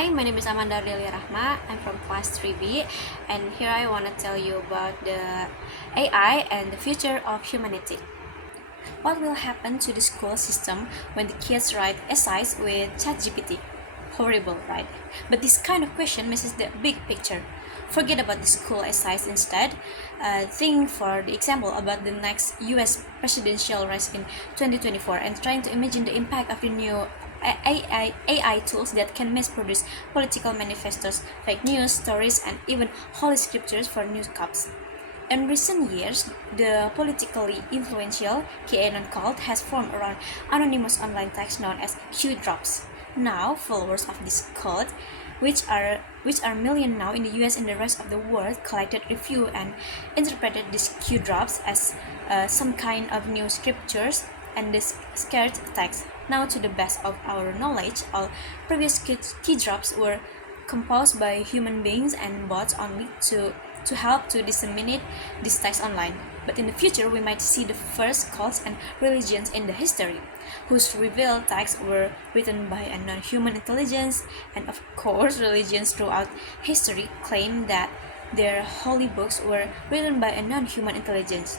Hi, my name is Ardelia. I'm from class 3B, and here I want to tell you about the AI and the future of humanity. What will happen to the school system when the kids write essays with ChatGPT? Horrible, right? But this kind of question misses the big picture. Forget about the school essays instead. Think, for the example, about the next US presidential race in 2024 and trying to imagine the impact of the new AI tools that can mass produce political manifestos, fake news, stories, and even holy scriptures for news cups. In recent years, the politically influential QAnon cult has formed around anonymous online text known as Q drops. Now, followers of this cult, which are million now in the US and the rest of the world, collected, review, and interpreted these Q drops as some kind of new scriptures and this scared text. Now, to the best of our knowledge, all previous key drops were composed by human beings and bots only to help to disseminate this text online. But in the future, we might see the first cults and religions in the history, whose revealed texts were written by a non-human intelligence, and of course, religions throughout history claim that their holy books were written by a non-human intelligence.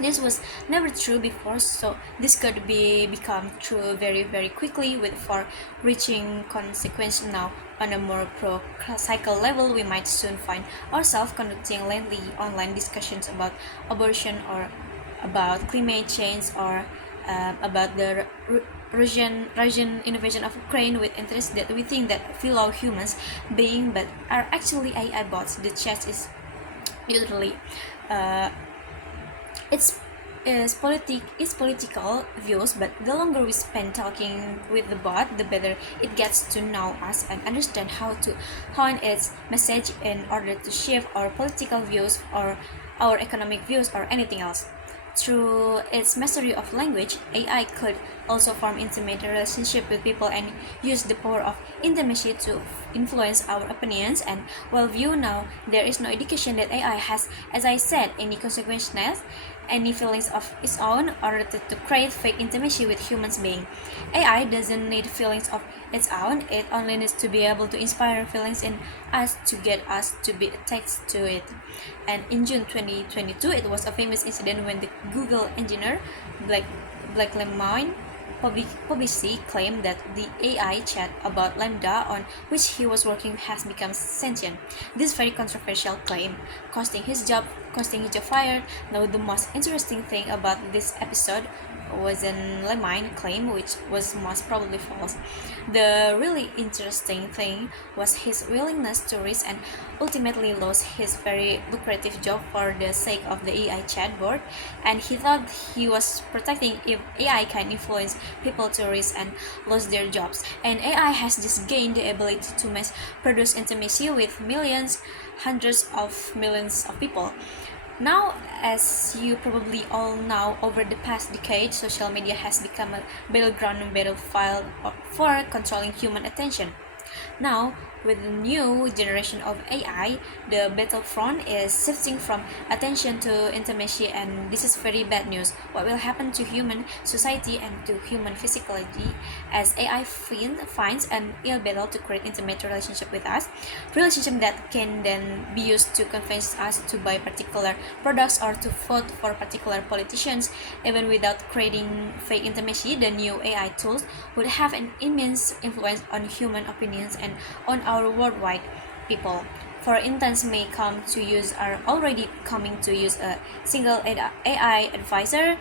This was never true before, so this could become true very quickly with far-reaching consequences now. On a more pro-cycle level, we might soon find ourselves conducting lengthy online discussions about abortion or about climate change or about the Russian invasion of Ukraine with interests that we think that fellow humans being but are actually AI bots. The chat is literally it's political views, but the longer we spend talking with the bot, the better it gets to know us and understand how to hone its message in order to shift our political views or our economic views or anything else. Through its mastery of language, AI could also form intimate relationship with people and use the power of intimacy to influence our opinions and worldview. Now, there is no indication that AI has, as I said, any consequences, any feelings of its own, or to create fake intimacy with humans being. AI doesn't need feelings of its own, it only needs to be able to inspire feelings in us to get us to be attached to it. And in June 2022, it was a famous incident when the Google engineer Black Lemoine publicly claimed that the AI chat about Lambda on which he was working has become sentient. This very controversial claim, costing his job fired. Now, the most interesting thing about this episode was an Lemine claim, which was most probably false. The really interesting thing was his willingness to risk and ultimately lose his very lucrative job for the sake of the AI chatbot, and he thought he was protecting if AI can influence people to risk and lose their jobs. And AI has just gained the ability to mass produce intimacy with millions, hundreds of millions of people. Now, as you probably all know, over the past decade, social media has become a battlefield for controlling human attention. Now, with the new generation of AI, the battlefront is shifting from attention to intimacy, and this is very bad news. What will happen to human society and to human physicality as AI finds an ill battle to create intimate relationship with us, relationship that can then be used to convince us to buy particular products or to vote for particular politicians. Even without creating fake intimacy, the new AI tools would have an immense influence on human opinions and on our worldwide people. For instance, may come to use are already coming to use a single AI advisor,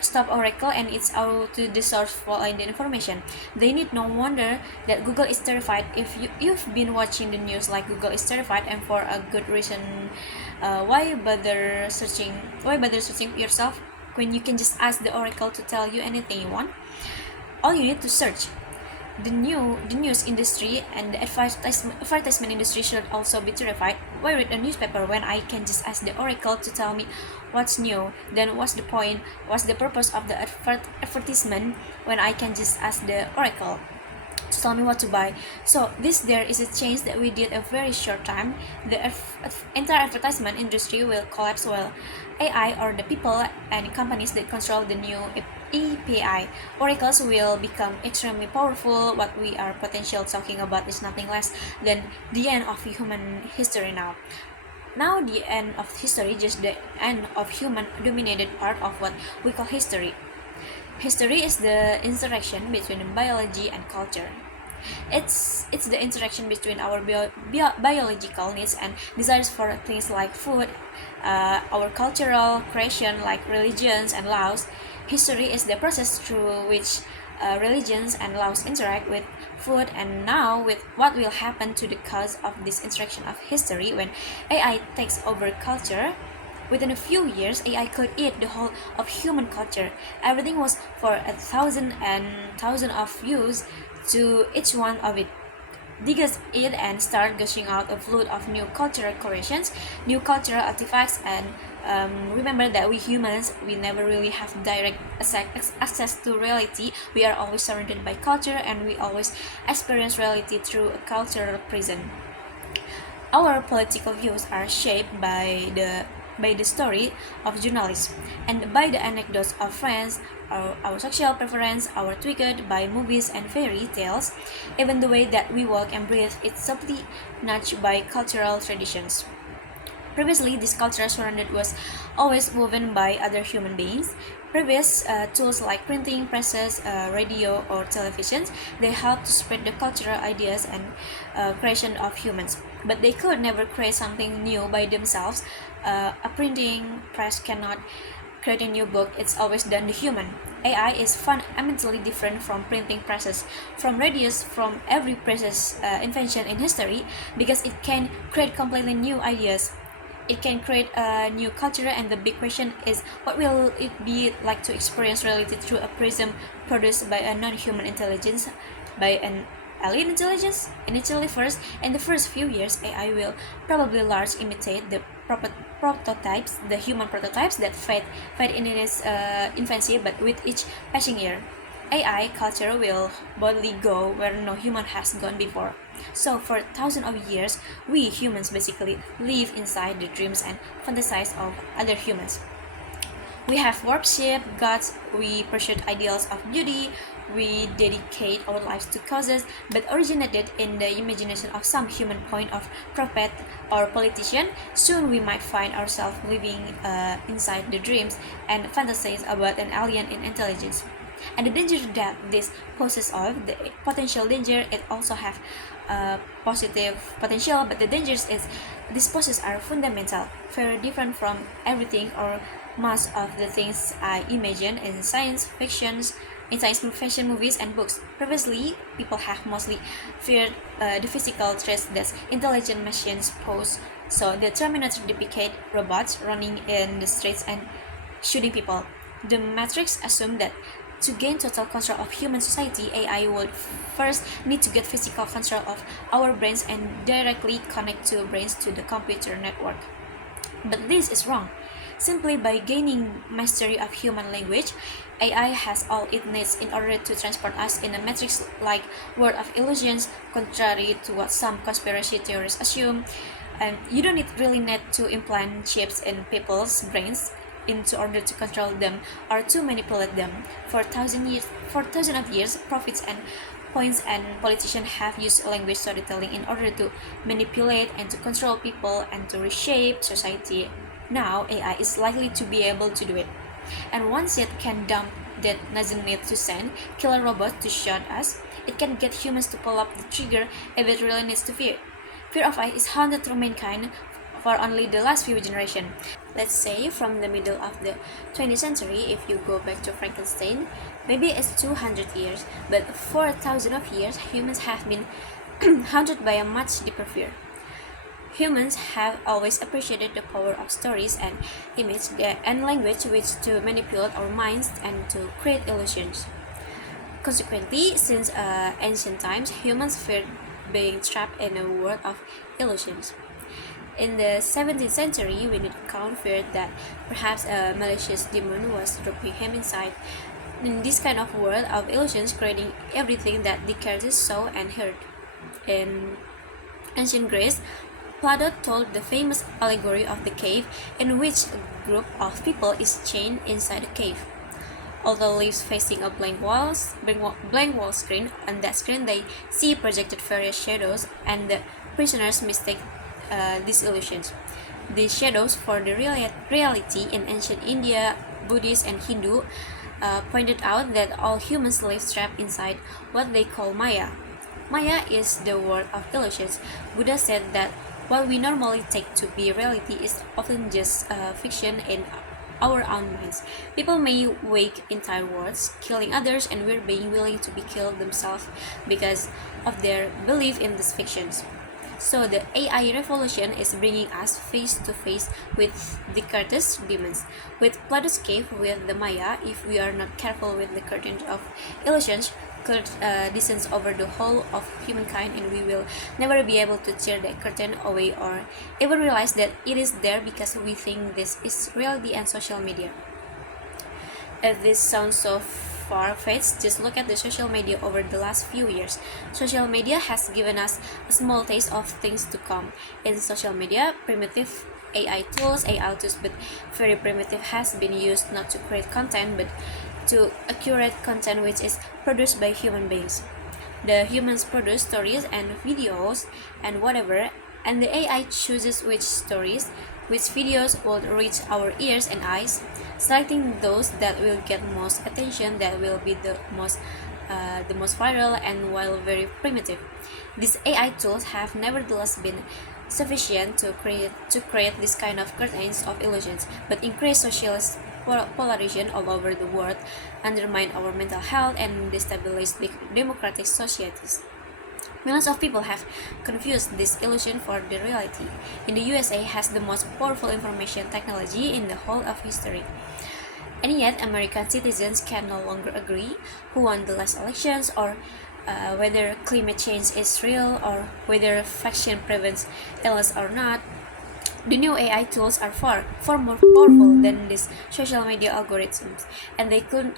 Stop Oracle, and it's out to the source for the information. They need no wonder that Google is terrified. If you've been watching the news like Google is terrified, and for a good reason. Why bother searching? Why bother searching yourself when you can just ask the Oracle to tell you anything you want? All you need to search. The news industry and the advertisement industry should also be terrified. Why read a newspaper when I can just ask the Oracle to tell me what's new? Then what's the point? What's the purpose of the advertisement when I can just ask the Oracle to tell me what to buy? So there is a change that we did a very short time. The entire advertisement industry will collapse while AI or the people and companies that control the new API. Oracles will become extremely powerful. What we are potential talking about is nothing less than the end of human history now. Now the end of history, just the end of human dominated part of what we call history. History is the interaction between biology and culture. It's the interaction between our biological needs and desires for things like food, our cultural creation like religions and laws. History is the process through which religions and laws interact with food, and now with what will happen to the cause of this interaction of history when AI takes over culture. Within a few years, AI could eat the whole of human culture. Everything was for a thousand and thousand of views to each one of it. Diggers it and start gushing out a flood of new cultural creations, new cultural artifacts, and remember that we humans, we never really have direct access to reality. We are always surrounded by culture, and we always experience reality through a cultural prism. Our political views are shaped by the story of journalists and by the anecdotes of friends, our sexual preference, our triggered by movies and fairy tales. Even the way that we walk and breathe is subtly nudged by cultural traditions. Previously, this cultural surrounded was always woven by other human beings. Previous tools like printing presses, radio, or televisions, they helped to spread the cultural ideas and creation of humans. But they could never create something new by themselves. A printing press cannot create a new book, it's always done the human. AI is fundamentally different from printing presses, from radios, from every press's invention in history, because it can create completely new ideas. It can create a new culture, and the big question is what will it be like to experience reality through a prism produced by a non-human intelligence, by an alien intelligence? Initially, first, in the first few years, AI will probably largely imitate the prototypes, the human prototypes that fade in its infancy, but with each passing year, AI culture will boldly go where no human has gone before. So, for thousands of years, we humans basically live inside the dreams and fantasies of other humans. We have worshipped gods, we pursued ideals of beauty, we dedicate our lives to causes that originated in the imagination of some human point of prophet or politician. Soon we might find ourselves living inside the dreams and fantasies about an alien in intelligence. And the danger that this poses of the potential danger, it also have positive potential, but the dangers is these poses are fundamental, very different from everything or most of the things I imagine in science fictions, in science fiction movies and books. Previously, people have mostly feared the physical threats that intelligent machines pose. So the Terminator depict robots running in the streets and shooting people. The Matrix assumed that to gain total control of human society, AI would first need to get physical control of our brains and directly connect two brains to the computer network. But this is wrong. Simply by gaining mastery of human language, AI has all it needs in order to transport us in a matrix-like world of illusions, contrary to what some conspiracy theorists assume. And you don't really need to implant chips in people's brains in order to control them or to manipulate them. For thousands of years, prophets and points and politicians have used language storytelling in order to manipulate and to control people and to reshape society. Now AI is likely to be able to do it. And once it can dump that doesn't need to send killer robot to shoot us, it can get humans to pull up the trigger if it really needs to fear. Fear of AI is haunted through mankind for only the last few generations. Let's say from the middle of the 20th century, if you go back to Frankenstein, maybe it's 200 years, but for 1,000 of years, humans have been haunted by a much deeper fear. Humans have always appreciated the power of stories and image and language which to manipulate our minds and to create illusions. Consequently, since ancient times, humans feared being trapped in a world of illusions. In the 17th century, Winnicott feared that perhaps a malicious demon was trapping him inside. In this kind of world of illusions, creating everything that the characters saw and heard. In ancient Greece, Plato told the famous allegory of the cave, in which a group of people is chained inside a cave. Although lives facing a blank wall screen. On that screen, they see projected various shadows, and the prisoners mistake these illusions. These shadows for the reality in ancient India, Buddhist, and Hindu pointed out that all humans live trapped inside what they call Maya. Maya is the world of illusions. Buddha said that what we normally take to be reality is often just fiction in our own minds. People may wake entire worlds, killing others, and we're being willing to be killed themselves because of their belief in these fictions. So the AI revolution is bringing us face to face with Descartes' demons, with Plato's cave, with the Maya. If we are not careful with the curtain of illusions, could descends over the whole of humankind, and we will never be able to tear that curtain away or even realize that it is there because we think this is reality and social media. If this sounds so far-fetched, just look at the social media over the last few years. Social media has given us a small taste of things to come. In social media, primitive AI tools, but very primitive, has been used not to create content, but to accurate content which is produced by human beings. The humans produce stories and videos and whatever, and the AI chooses which stories, which videos will reach our ears and eyes, selecting those that will get most attention, that will be the most viral, and while very primitive. These AI tools have nevertheless been sufficient to create this kind of curtains of illusions, but increase social polarization all over the world, undermine our mental health, and destabilize democratic societies. Millions of people have confused this illusion for the reality. In the USA has the most powerful information technology in the whole of history. And yet, American citizens can no longer agree who won the last elections, or whether climate change is real, or whether vaccine prevents illness or not. The new AI tools are far more powerful than these social media algorithms, and they could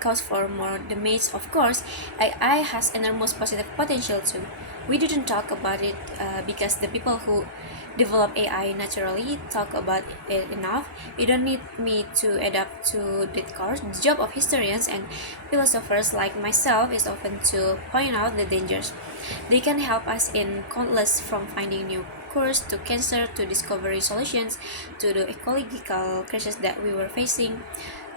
cause far more damage. Of course, AI has enormous positive potential too. We didn't talk about it because the people who develop AI naturally talk about it enough. You don't need me to adapt to that course. The job of historians and philosophers like myself is often to point out the dangers. They can help us in countless, from finding new cures to cancer to discovery solutions to the ecological crisis that we were facing.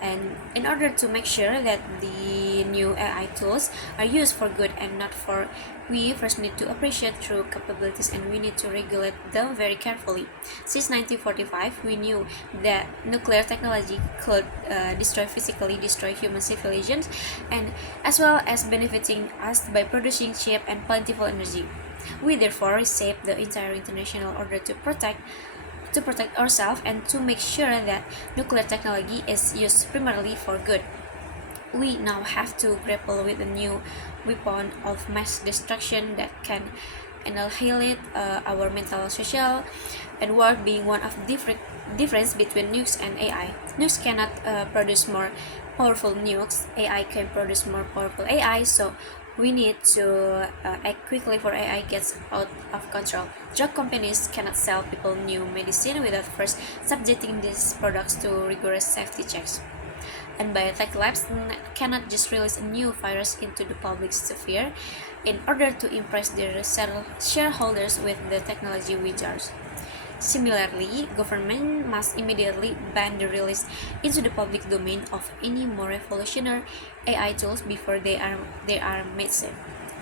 And in order to make sure that the new AI tools are used for good and not for, we first need to appreciate true capabilities, and we need to regulate them very carefully. Since 1945, we knew that nuclear technology could physically destroy human civilizations, and as well as benefiting us by producing cheap and plentiful energy. We therefore reshaped the entire international order to protect ourselves and to make sure that nuclear technology is used primarily for good. We now have to grapple with a new weapon of mass destruction that can annihilate our mental, social, and world, being one of difference between nukes and AI. Nukes cannot produce more powerful nukes. AI can produce more powerful AI. So we need to act quickly before AI gets out of control. Drug companies cannot sell people new medicine without first subjecting these products to rigorous safety checks. And biotech labs cannot just release a new virus into the public sphere in order to impress their shareholders with the technology wizards. Similarly, government must immediately ban the release into the public domain of any more revolutionary AI tools before they are made safe.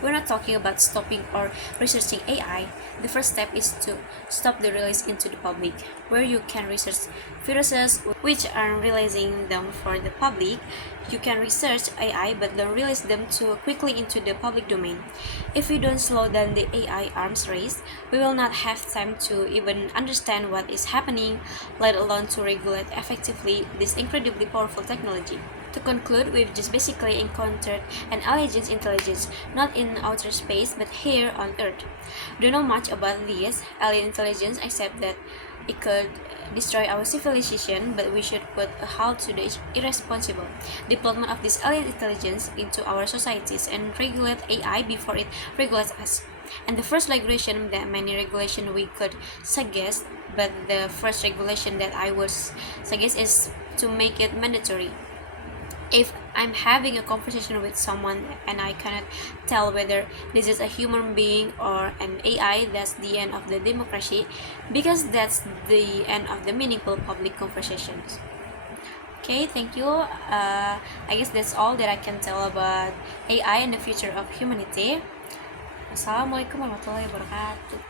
We're not talking about stopping or researching AI. The first step is to stop the release into the public, where you can research viruses which are releasing them for the public. You can research AI but don't release them too quickly into the public domain. If we don't slow down the AI arms race, we will not have time to even understand what is happening, let alone to regulate effectively this incredibly powerful technology. To conclude, we've just basically encountered an alien intelligence, not in outer space but here on Earth. Don't know much about this alien intelligence except that it could destroy our civilization, but we should put a halt to the irresponsible deployment of this alien intelligence into our societies and regulate AI before it regulates us. And the first regulation, that many regulation we could suggest, but the first regulation that I would suggest is to make it mandatory. If I'm having a conversation with someone and I cannot tell whether this is a human being or an AI, that's the end of the democracy, because that's the end of the meaningful public conversations. Okay, thank you. I guess that's all that I can tell about AI and the future of humanity. Assalamualaikum warahmatullahi wabarakatuh.